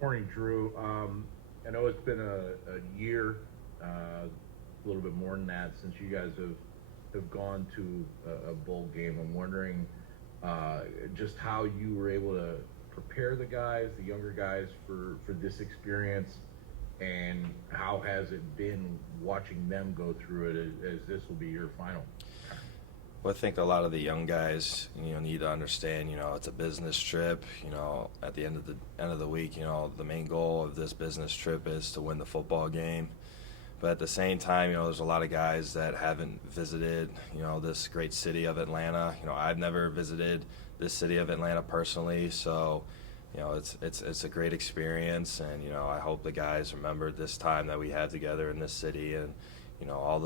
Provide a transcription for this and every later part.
Morning, Drew. I know it's been a year, a little bit more than that, since you guys have gone to a bowl game. I'm wondering just how you were able to prepare the guys, the younger guys, for this experience, and how has it been watching them go through it as this will be your final? Well, I think a lot of the young guys, need to understand, it's a business trip. At the end of the week, the main goal of this business trip is to win the football game. But at the same time, there's a lot of guys that haven't visited, this great city of Atlanta. I've never visited this city of Atlanta personally, so it's a great experience, and I hope the guys remember this time that we had together in this city, and all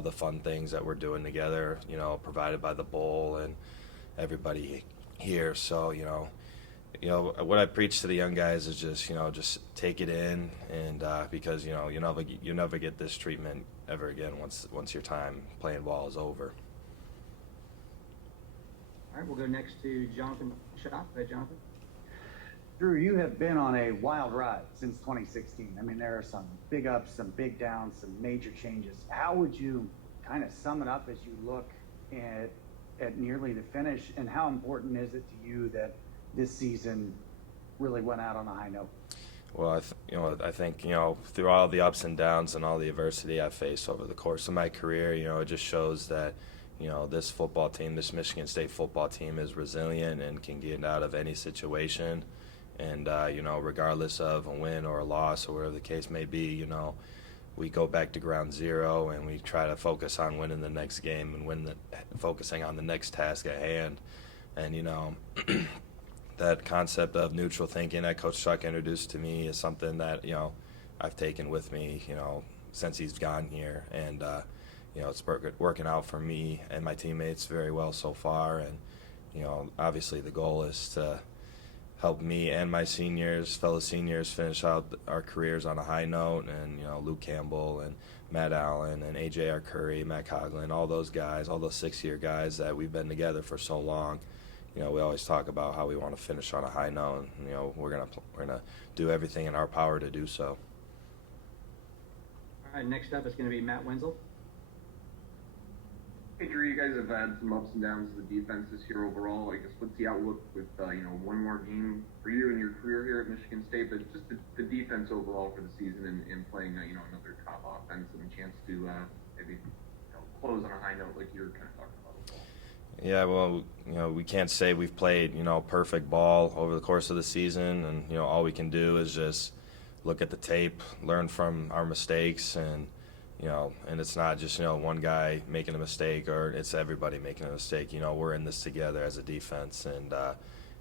the fun things that we're doing together, provided by the bowl and everybody here. So what I preach to the young guys is just take it in, and because you never get this treatment ever again once your time playing ball is over. All right, we'll go next to Jonathan Shop. Jonathan. Drew, you have been on a wild ride since 2016. I mean, there are some big ups, some big downs, some major changes. How would you kind of sum it up as you look at nearly the finish, and how important is it to you that this season really went out on a high note? Well, I think through all the ups and downs and all the adversity I've faced over the course of my career, it just shows that this football team, this Michigan State football team, is resilient and can get out of any situation. And, regardless of a win or a loss or whatever the case may be, we go back to ground zero and we try to focus on winning the next game and focusing on the next task at hand. And, that concept of neutral thinking that Coach Chuck introduced to me is something that, I've taken with me, since he's gone here. And, it's working out for me and my teammates very well so far. And, obviously the goal is to help me and my fellow seniors finish out our careers on a high note. And, Luke Campbell and Matt Allen and A.J. Arcuri, Matt Coughlin, all those guys, all those six-year guys that we've been together for so long. We always talk about how we want to finish on a high note. And, we're gonna do everything in our power to do so. All right, next up is going to be Matt Wenzel. Hey, Drew, you guys have had some ups and downs of the defense this year overall. I guess what's the outlook with one more game for you in your career here at Michigan State, but just the defense overall for the season and playing another top offense and a chance to maybe close on a high note like you were kind of talking about as well. Yeah, well, we can't say we've played perfect ball over the course of the season, and all we can do is just look at the tape, learn from our mistakes, and and it's not just, one guy making a mistake, or it's everybody making a mistake. We're in this together as a defense, and,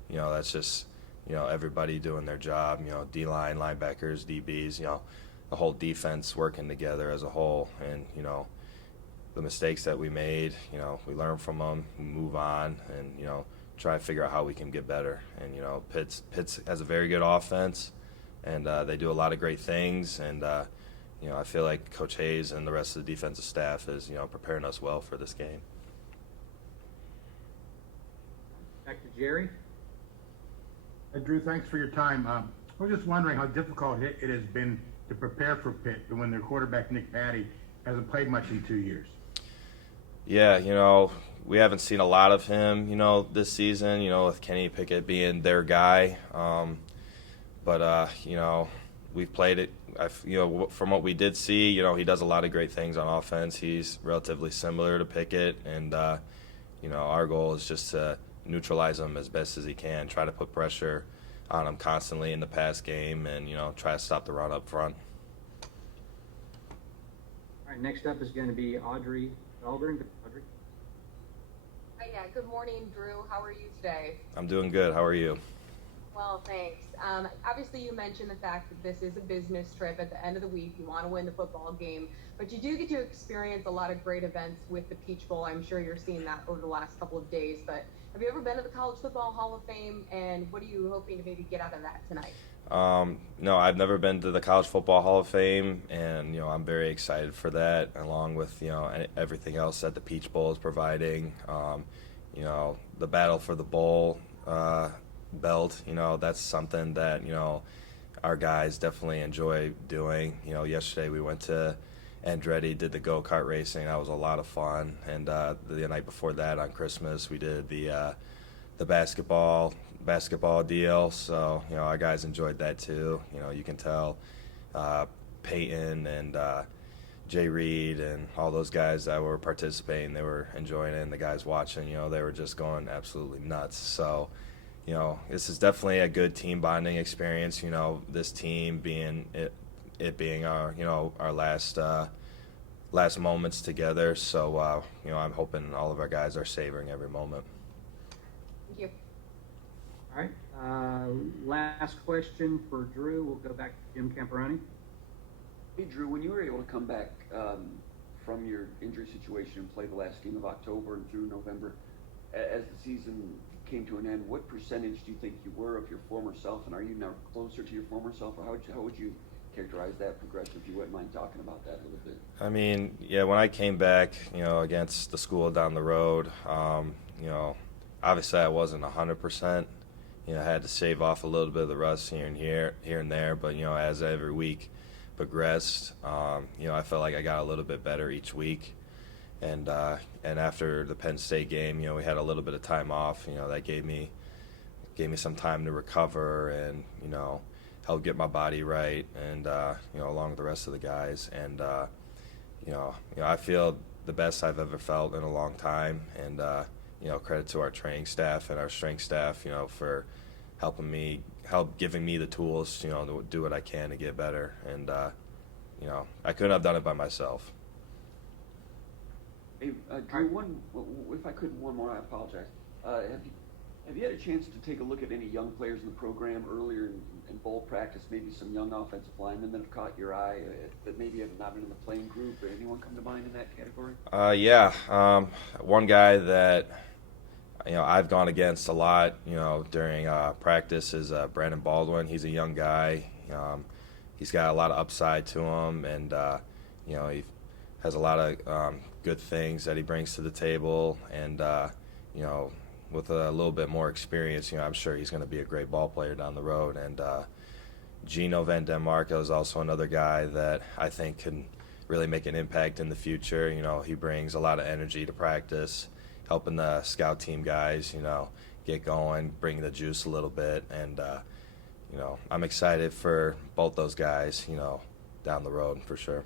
that's just, everybody doing their job, D-line, linebackers, DBs, the whole defense working together as a whole. And, the mistakes that we made, we learn from them, we move on, and, try to figure out how we can get better. And, Pitts has a very good offense, and they do a lot of great things, and, I feel like Coach Hayes and the rest of the defensive staff is, preparing us well for this game. Back to Jerry. Drew, thanks for your time. I was just wondering how difficult it has been to prepare for Pitt when their quarterback, Nick Patty, hasn't played much in 2 years. Yeah, we haven't seen a lot of him, this season, with Kenny Pickett being their guy. But we've played it. From what we did see, he does a lot of great things on offense. He's relatively similar to Pickett, and our goal is just to neutralize him as best as he can, try to put pressure on him constantly in the pass game, and try to stop the run up front. All right, next up is going to be Audrey Dahlgren. Audrey. Hi, yeah, good morning, Drew. How are you today? I'm doing good. How are you? Well, thanks. Obviously, you mentioned the fact that this is a business trip. At the end of the week, you want to win the football game, but you do get to experience a lot of great events with the Peach Bowl. I'm sure you're seeing that over the last couple of days, but have you ever been to the College Football Hall of Fame, and what are you hoping to maybe get out of that tonight? No, I've never been to the College Football Hall of Fame, and I'm very excited for that, along with everything else that the Peach Bowl is providing. The battle for the bowl belt, that's something that our guys definitely enjoy doing. You know, yesterday we went to Andretti, did the go-kart racing. That was a lot of fun. And the night before that, on Christmas, we did the basketball deal. So, you know, our guys enjoyed that too. You know, you can tell Peyton and Jay Reed and all those guys that were participating, they were enjoying it, and the guys watching, you know, they were just going absolutely nuts. So, you know, this is definitely a good team bonding experience. You know, this team being it being our, you know, our last moments together. So, you know, I'm hoping all of our guys are savoring every moment. Thank you. All right. Last question for Drew. We'll go back to Jim Camperoni. Hey, Drew, when you were able to come back from your injury situation and play the last game of October and through November, as the season came to an end, what percentage do you think you were of your former self, and are you now closer to your former self, or how would you characterize that progression, if you wouldn't mind talking about that a little bit? I mean, yeah, when I came back, you know, against the school down the road, you know, obviously I wasn't 100%. You know, I had to shave off a little bit of the rust here and there, but, you know, as every week progressed, you know, I felt like I got a little bit better each week. And after the Penn State game, you know, we had a little bit of time off. You know, that gave me some time to recover and, you know, help get my body right, and you know, along with the rest of the guys. And you know, I feel the best I've ever felt in a long time. And you know, credit to our training staff and our strength staff, you know, for giving me the tools, you know, to do what I can to get better. And you know, I couldn't have done it by myself. Hey, Drew, if I could, one more, I apologize. Have you had a chance to take a look at any young players in the program earlier in bowl practice, maybe some young offensive linemen that have caught your eye that maybe have not been in the playing group, or anyone come to mind in that category? Yeah, one guy that, you know, I've gone against a lot, you know, during practice is Brandon Baldwin. He's a young guy. He's got a lot of upside to him, and you know, he has a lot of good things that he brings to the table, and you know, with a little bit more experience, you know, I'm sure he's going to be a great ball player down the road. And Gino Van Denmark is also another guy that I think can really make an impact in the future. You know, he brings a lot of energy to practice, helping the scout team guys, you know, get going, bring the juice a little bit. And, you know, I'm excited for both those guys, you know, down the road for sure.